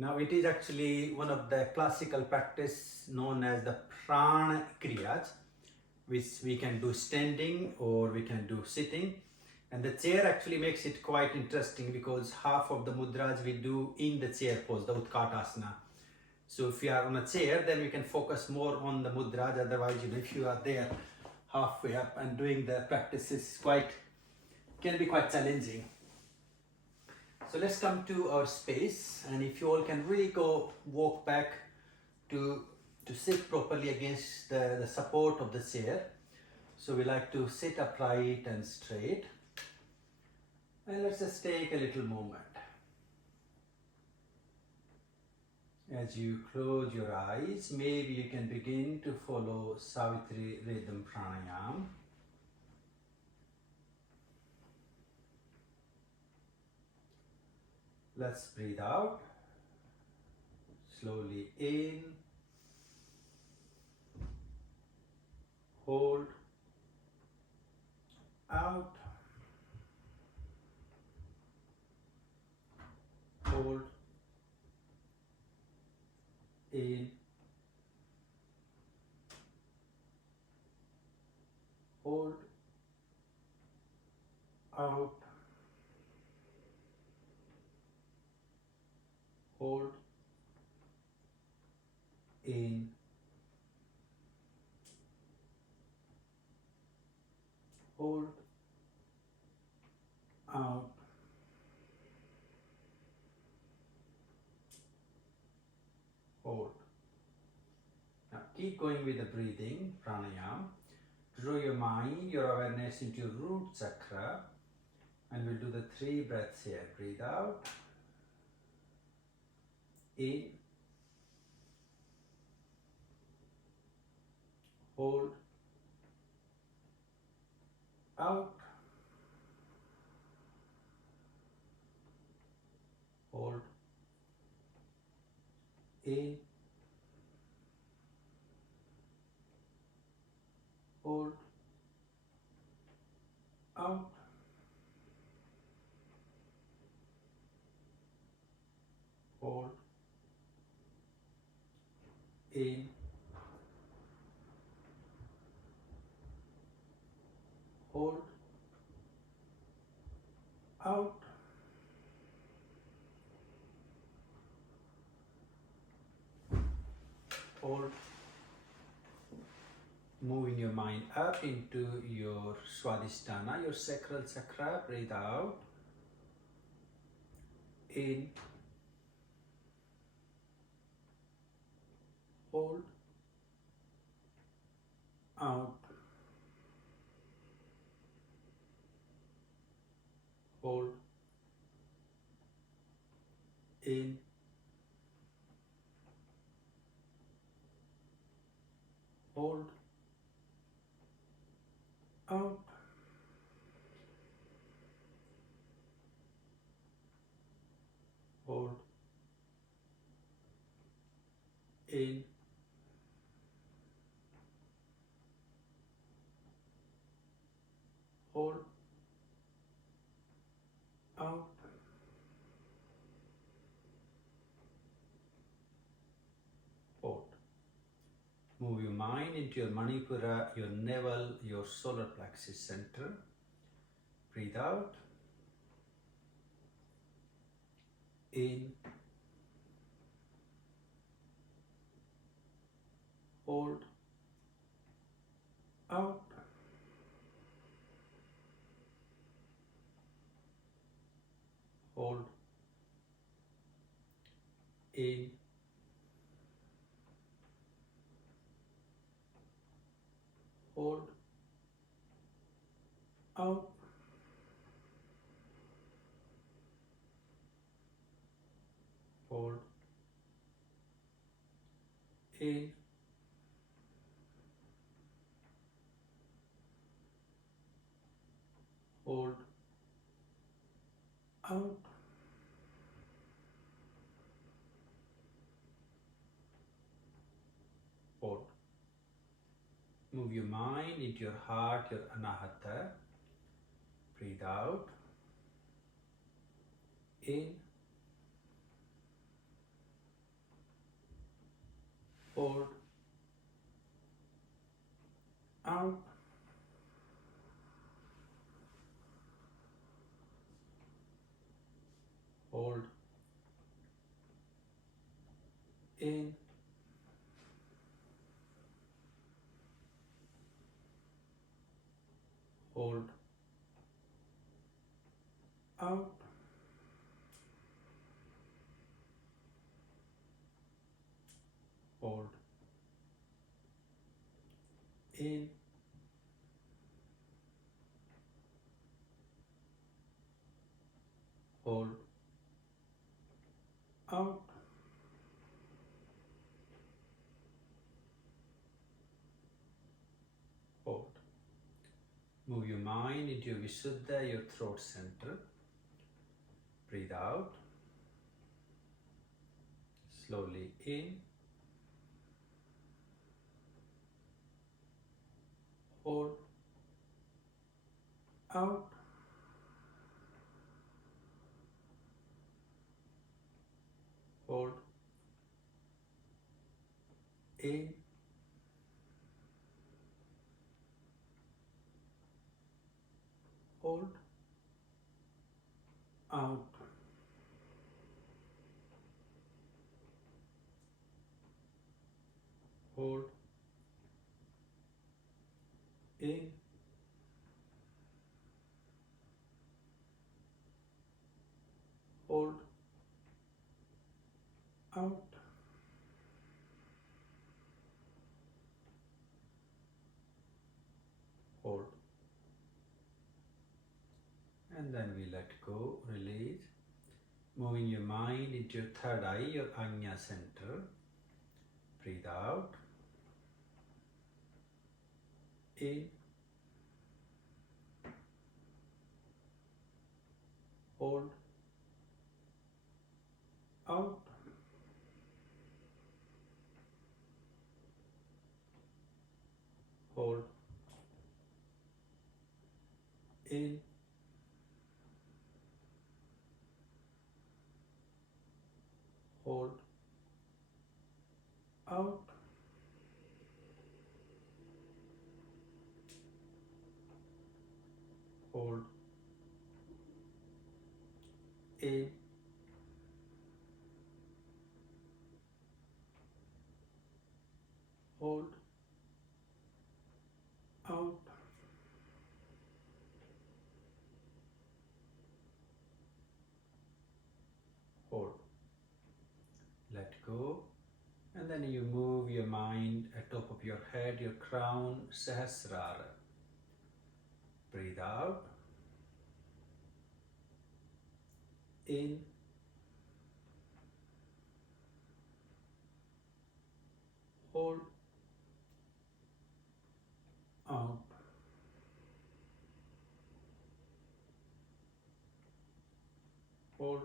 Now it is actually one of the classical practice known as the Prana Kriyas, which we can do standing or we can do sitting. And the chair actually makes it quite interesting because half of the mudras we do in the chair pose, the Utkatasana. So if you are on a chair, then we can focus more on the mudras. Otherwise, if you are there halfway up and doing the practices, can be quite challenging. So let's come to our space, and if you all can really walk back to sit properly against the support of the chair. So we like to sit upright and straight. And let's just take a little moment. As you close your eyes, maybe you can begin to follow Savitri rhythm pranayam. Let's breathe out. Slowly in. Hold. Out. Hold. In. Hold. Out. Hold. In. Hold. Out. Hold. Now keep going with the breathing, pranayam. Draw your mind, your awareness into your root chakra, and we'll do the 3 breaths here. Breathe out. In. Hold. Out. Hold. In. Hold. Out. Hold. In. Hold. Out. Hold. Moving your mind up into your Swadhisthana, your sacral chakra. Breathe out. In. Hold. Out. Hold. In. Hold. Out. Hold. In. Hold. Out. Hold. Move your mind into your Manipura, your navel, your solar plexus center. Breathe out. In. Hold. Out. Hold. In. Hold. Out. Hold. In. Hold. Out. Hold. Move your mind into your heart, your Anahata. Breathe out. In. out, hold, in, hold, out, hold, in, hold, out, hold. Move your mind into your Visuddha, your throat center. Breathe out. Slowly in, hold, out, hold, in, hold, out, hold, in, hold, out, hold. And then we let go, release. Moving your mind into your third eye, your Ajna center. Breathe out, in, hold, out, hold, in, hold, out, hold, in, hold, out, hold. Let go. And then you move your mind at top of your head, your crown, Sahasrara. Breathe out, in, hold, out, hold,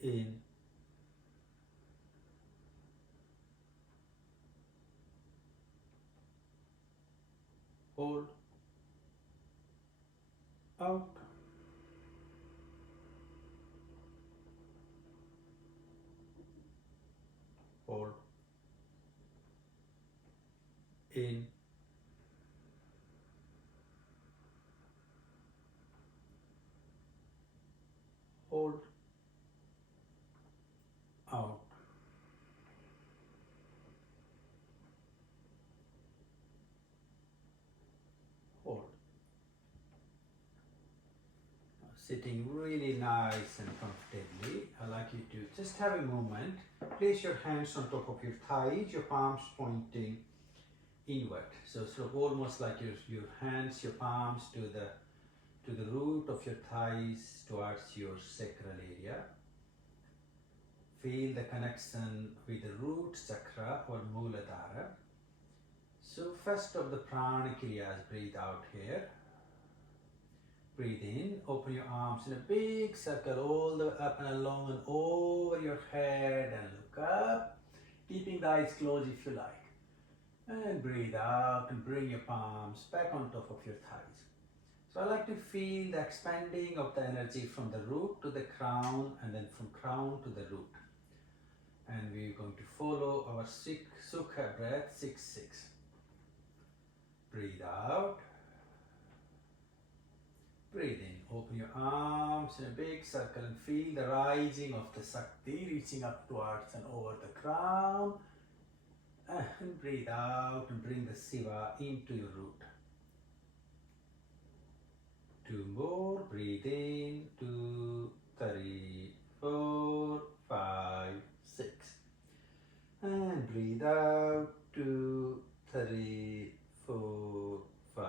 in, hold, out, hold, in, hold, out, hold. Sitting really nice and comfortably, I like you to just have a moment. Place your hands on top of your thighs, your palms pointing inward. So sort of almost like your hands, your palms to the root of your thighs towards your sacral area. Feel the connection with the root chakra or Muladhara. So first of the Prana Kriyas, breathe out here. Breathe in, open your arms in a big circle all the way up and along and over your head and look up, keeping the eyes closed if you like. And breathe out and bring your palms back on top of your thighs. So I like to feel the expanding of the energy from the root to the crown and then from crown to the root. And we're going to follow our Sukha breath, 6-6. Breathe out. Breathe in. Open your arms in a big circle and feel the rising of the Shakti reaching up towards and over the crown. And breathe out and bring the Shiva into your root. 2 more. Breathe in. 2, 3, 4, 5, 6. And breathe out. 2, 3, 4, 5,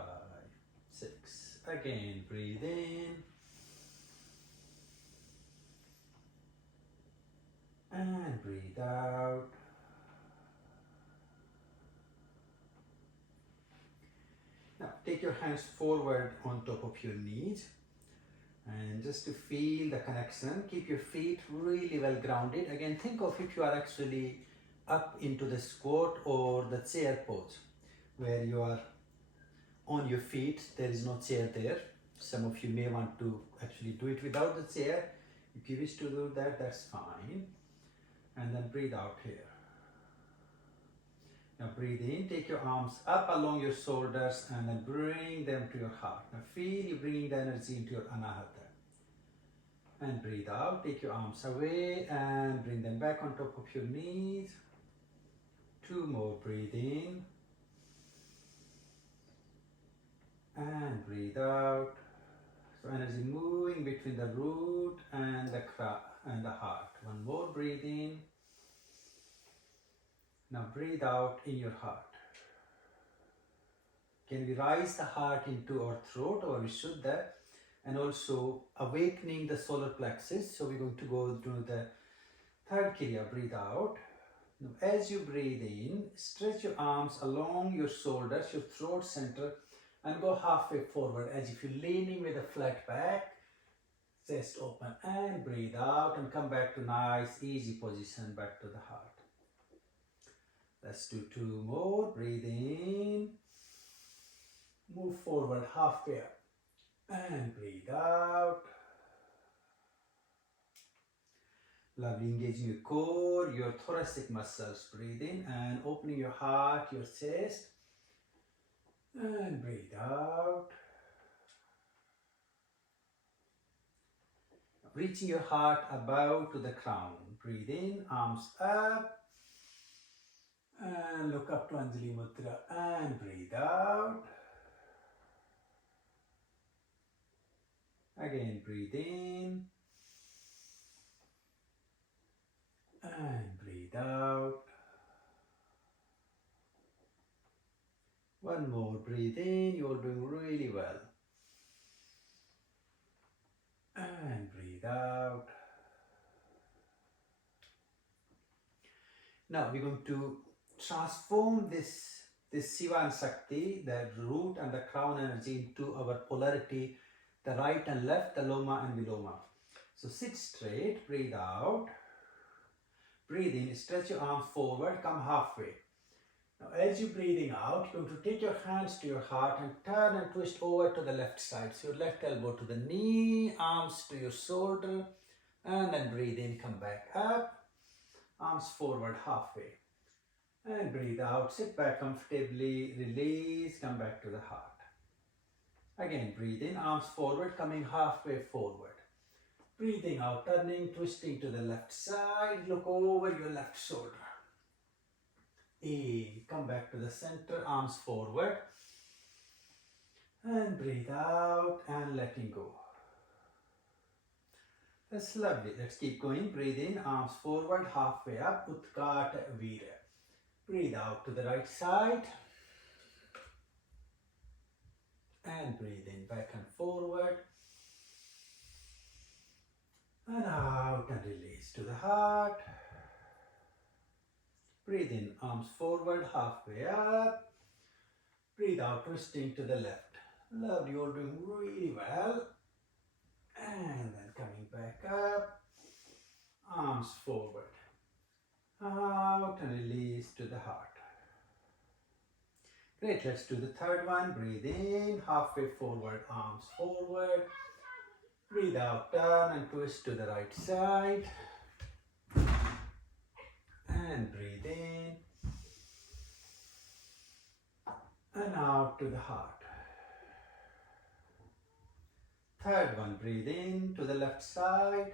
6. Again, breathe in. And breathe out. Now, take your hands forward on top of your knees. And just to feel the connection, keep your feet really well grounded. Again, think of if you are actually up into the squat or the chair pose, where you are on your feet, there is no chair there. Some of you may want to actually do it without the chair. If you wish to do that, that's fine. And then breathe out here. Now breathe in, take your arms up along your shoulders and then bring them to your heart. Now feel you bringing the energy into your Anahata. And breathe out, take your arms away and bring them back on top of your knees. 2 more, breathe in. And breathe out. So energy moving between the root and the heart. 1 more, breathe in. Now breathe out in your heart. Can we rise the heart into our throat or Vishuddha, and also awakening the solar plexus. So we're going to go to the third Kriya, breathe out. Now as you breathe in, stretch your arms along your shoulders, your throat center, and go halfway forward as if you're leaning with a flat back, chest open, and breathe out and come back to nice easy position back to the heart. Let's do 2 more. Breathe in, move forward halfway up, and breathe out. Lovely, engaging your core, your thoracic muscles. Breathe in and opening your heart, your chest, and breathe out. Reaching your heart above to the crown. Breathe in, arms up, and look up to Anjali Mudra, and breathe out. Again, breathe in, and breathe out. 1 more, breathe in, you're doing really well. And breathe out. Now we're going to transform this Shiva and Shakti, the root and the crown energy, into our polarity, the right and left, the Loma and Viloma. So sit straight, breathe out. Breathe in, stretch your arms forward, come halfway. Now as you're breathing out, you're going to take your hands to your heart and turn and twist over to the left side. So your left elbow to the knee, arms to your shoulder, and then breathe in, come back up, arms forward halfway. And breathe out, sit back comfortably, release, come back to the heart. Again, breathe in, arms forward, coming halfway forward. Breathing out, turning, twisting to the left side, look over your left shoulder. In, come back to the center, arms forward. And breathe out and letting go. That's lovely. Let's keep going. Breathe in, arms forward, halfway up, Utkata Vira. Breathe out to the right side. And breathe in, back and forward. And out and release to the heart. Breathe in, arms forward, halfway up. Breathe out, twisting to the left. Lovely, you're doing really well. And then coming back up. Arms forward. Out and release to the heart. Great, let's do the third one. Breathe in, halfway forward, arms forward. Breathe out, turn and twist to the right side. and breathe in and out to the heart. Third one, breathe in to the left side,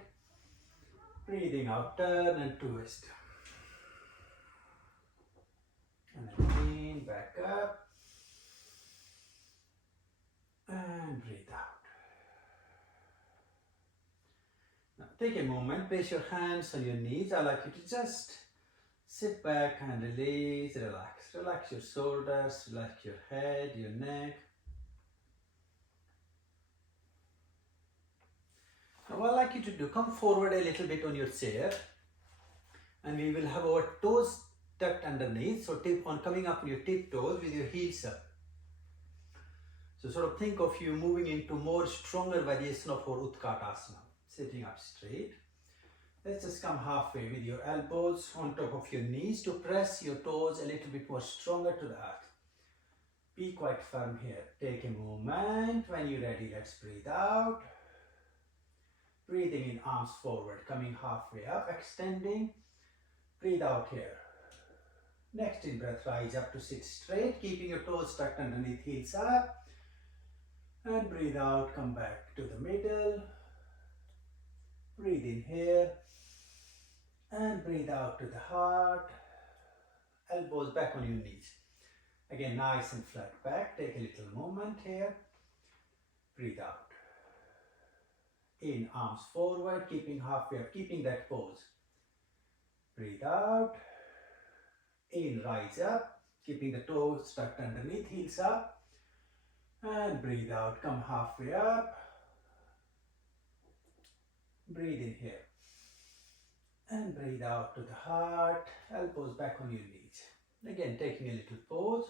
breathing out, turn and twist. And then in, back up and breathe out. Now take a moment, place your hands on your knees. I like you to just sit back and release, relax. Relax your shoulders, relax your head, your neck. Now what I'd like you to do, come forward a little bit on your chair and we will have our toes tucked underneath. So tip on coming up on your tiptoes with your heels up. So sort of think of you moving into more stronger variation of our Utkatasana, sitting up straight. Let's just come halfway with your elbows on top of your knees to press your toes a little bit more stronger to the earth. Be quite firm here. Take a moment. When you're ready, let's breathe out. Breathing in, arms forward, coming halfway up, extending. Breathe out here. Next in breath, rise up to sit straight, keeping your toes tucked underneath, heels up. And breathe out, come back to the middle. Breathe in here. And breathe out to the heart. Elbows back on your knees. Again, nice and flat back. Take a little moment here. Breathe out. In, arms forward, keeping halfway up, keeping that pose. Breathe out. In, rise up, keeping the toes tucked underneath, heels up. And breathe out, come halfway up. Breathe in here. And breathe out to the heart, elbows back on your knees. Again, taking a little pause.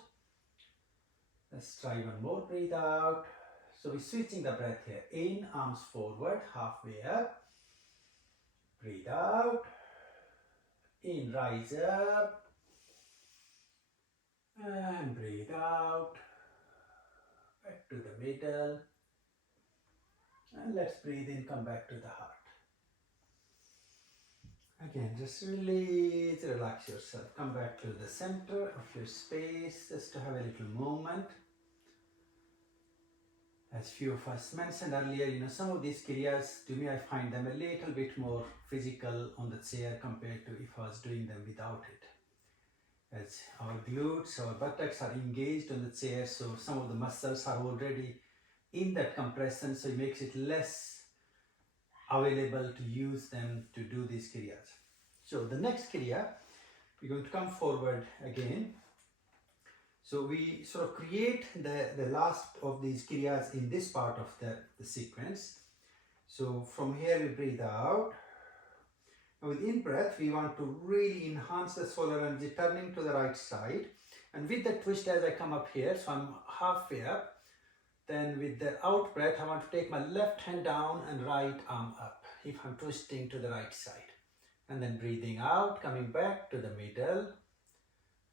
Let's try one more, breathe out. So we're switching the breath here. In, arms forward, halfway up. Breathe out. In, rise up. And breathe out. Back to the middle. And let's breathe in, come back to the heart. Again, just release, relax yourself. Come back to the center of your space, just to have a little moment. As few of us mentioned earlier, some of these Kriyas, to me, I find them a little bit more physical on the chair compared to if I was doing them without it. As our glutes, our buttocks are engaged on the chair, so some of the muscles are already in that compression, so it makes it less available to use them to do these Kriyas. So the next Kriya, we're going to come forward again. So we sort of create the last of these Kriyas in this part of the sequence. So from here we breathe out. And with in-breath, we want to really enhance the solar energy, turning to the right side. And with the twist as I come up here, so I'm halfway up. Then with the out breath, I want to take my left hand down and right arm up if I'm twisting to the right side. And then breathing out, coming back to the middle.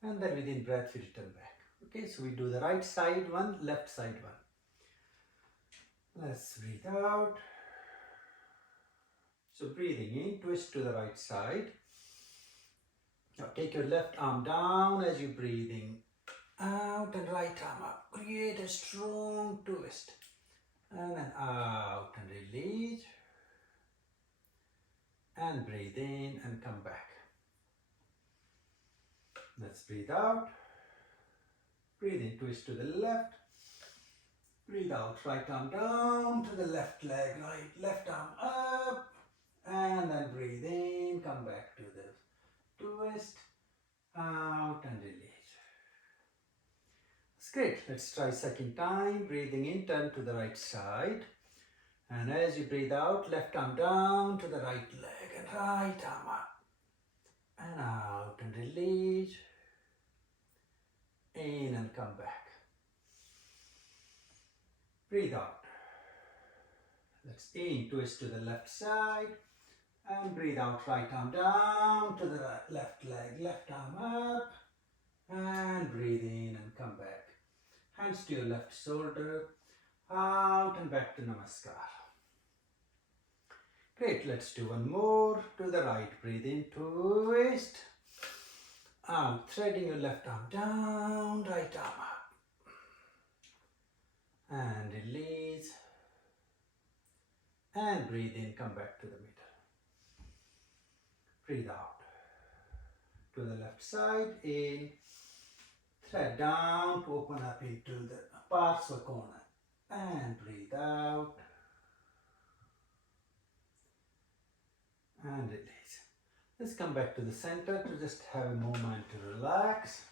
And then with in breath, we return back. Okay, so we do the right side one, left side one. Let's breathe out. So breathing in, twist to the right side. Now take your left arm down as you're breathing out and right arm up. Create a strong twist. And then out and release. And breathe in and come back. Let's breathe out. Breathe in, twist to the left. Breathe out, right arm down to the left leg, right, left arm up. And then breathe in, come back to the twist, out and release. That's great. Let's try second time. Breathing in, turn to the right side. And as you breathe out, left arm down to the right leg and right arm up. And out and release. In and come back. Breathe out. Let's in, twist to the left side. And breathe out, right arm down to the left leg, left arm up. And breathe in and come back. Hands to your left shoulder. Out and back to Namaskar. Great, let's do one more to the right. Breathe in, twist. Threading your left arm down, right arm up. And release. And breathe in, come back to the middle. Breathe out. To the left side, in. Thread down to open up into the Parsva corner. And breathe out. And release. Let's come back to the center to just have a moment to relax.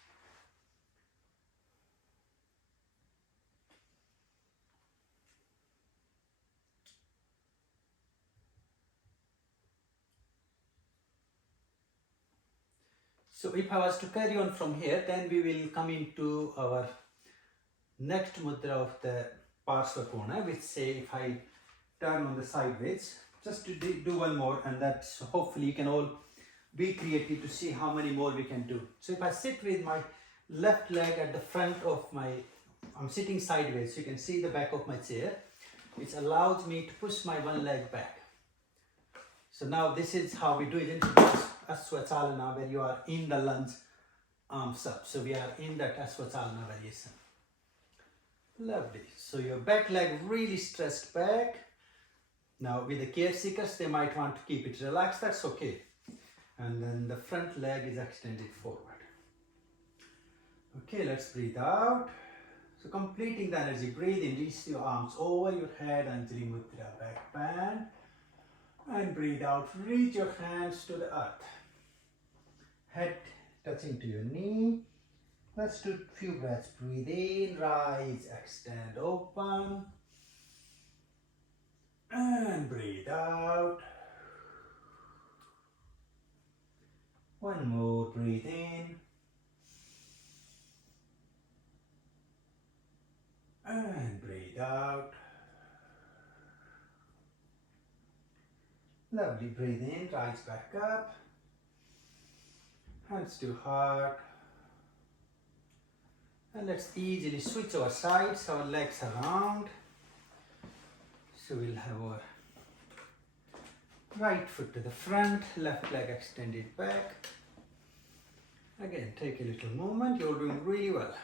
So if I was to carry on from here, then we will come into our next mudra of the Parsva Kona, which say if I turn on the sideways, just to do one more, and that's hopefully you can all be creative to see how many more we can do. So if I sit with my left leg at the front of I'm sitting sideways, so you can see the back of my chair, which allows me to push my one leg back. So now this is how we do it in Aswachalana, where you are in the lunge, arms up. So we are in that Aswachalana variation. Lovely. So your back leg really stretched back. Now with the care seekers, they might want to keep it relaxed, that's okay. And then the front leg is extended forward. Okay, let's breathe out. So completing the energy, breathe in, reach your arms over your head, Anjali Mudra, back bend. And breathe out, reach your hands to the earth. Head touching to your knee. Let's do a few breaths. Breathe in, rise, extend, open. And breathe out. One more, breathe in. And breathe out. Lovely, breathe in, rise back up. Hands to heart. And let's easily switch our sides, our legs around. So we'll have our right foot to the front, left leg extended back. Again, take a little movement, you're doing really well.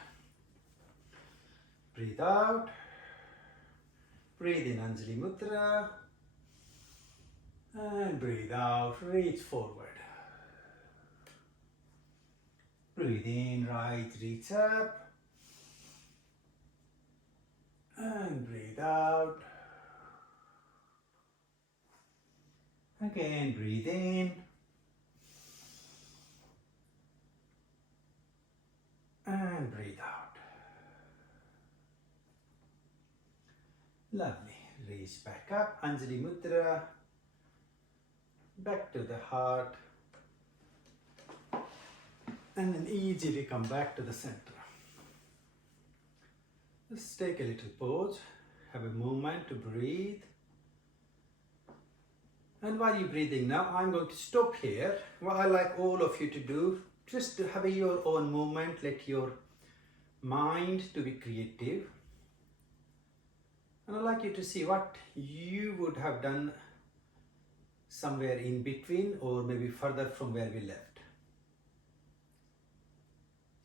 Breathe out. Breathe in Anjali Mudra. And breathe out, reach forward. Breathe in, right, reach up. And breathe out. Again, breathe in. And breathe out. Lovely. Reach back up, Anjali Mudra. Back to the heart. And then easily come back to the center. Let's take a little pause. Have a moment to breathe. And while you're breathing now, I'm going to stop here. What I like all of you to do, just to have your own movement, let your mind to be creative. And I'd like you to see what you would have done somewhere in between or maybe further from where we left.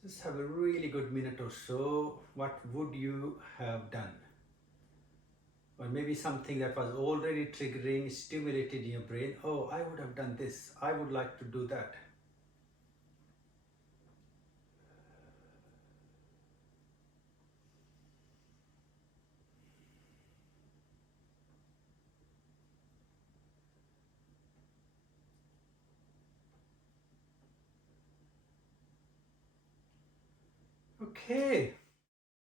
Just have a really good minute or so. What would you have done? Or maybe something that was already triggering, stimulated in your brain. Oh, I would have done this. I would like to do that. Okay.